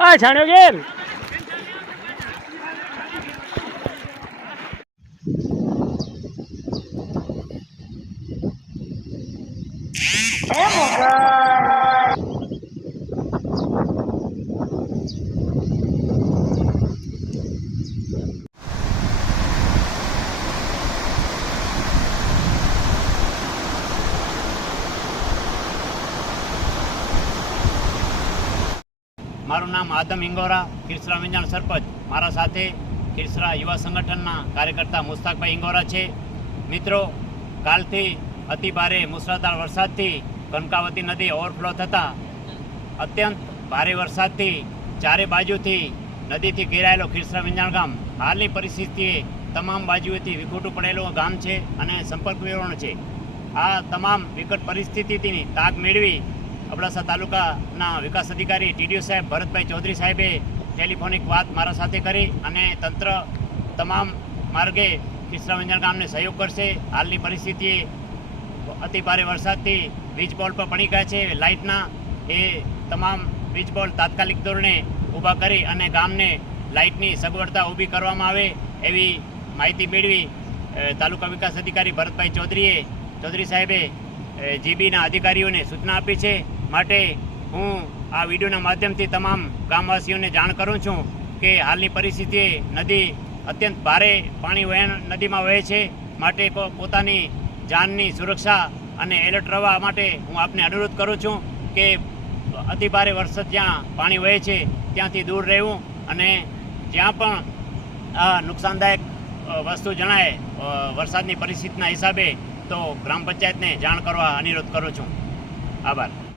આ છાણ્યો ઘેર મારું નામ આદમ ઇંગોરા ખીરસરા વિંજાણ સરપંચ. મારા સાથે ખીરસરા યુવા સંગઠનના કાર્યકર્તા મુસ્તાકભાઈ ઇંગોરા છે. મિત્રો, કાલથી અતિ ભારે મુસળાધાર વરસાદથી કનકાવતી નદી ઓવરફ્લો થતાં અત્યંત ભારે વરસાદથી ચારે બાજુથી નદીથી ઘેરાયેલો ખીરસરા વિંજાણ ગામ. હાલની પરિસ્થિતિએ તમામ બાજુએથી વિખૂટું પડેલું ગામ છે અને સંપર્ક વિવરણ છે. આ તમામ વિકટ પરિસ્થિતિથી તાગ મેળવી અબડાસા તાલુકાના વિકાસ અધિકારી ટીડીઓ સાહેબ ભરતભાઈ ચૌધરી સાહેબે ટેલિફોનિક વાત મારા સાથે કરી અને તંત્ર તમામ માર્ગે ખીસરા વિંજણ ગામને સહયોગ કરશે. હાલની પરિસ્થિતિએ અતિ ભારે વરસાદથી વીજ બોલ પર પડી ગયા છે. લાઇટના એ તમામ વીજ બોલ તાત્કાલિક ધોરણે ઊભા કરી અને ગામને લાઇટની સગવડતા ઊભી કરવામાં આવે એવી માહિતી મેળવી તાલુકા વિકાસ અધિકારી ભરતભાઈ ચૌધરીએ. ચૌધરી સાહેબે જીબીના અધિકારીઓને સૂચના આપી છે. માટે હું આ વિડીયોના માધ્યમથી તમામ ગામવાસીઓને જાણ કરું છું કે હાલની પરિસ્થિતિએ નદી અત્યંત ભારે પાણી વહેણ નદીમાં વહે છે. માટે પોતાની જાનની સુરક્ષા અને એલર્ટ રહેવા માટે હું આપને અનુરોધ કરું છું કે અતિ ભારે વરસાદ જ્યાં પાણી વહે છે, ત્યાંથી દૂર રહેવું અને જ્યાં પણ આ નુકસાનદાયક વસ્તુ જણાય વરસાદની પરિસ્થિતિના હિસાબે તો ગ્રામ પંચાયતને જાણ કરવા અનુરોધ કરું છું. આભાર.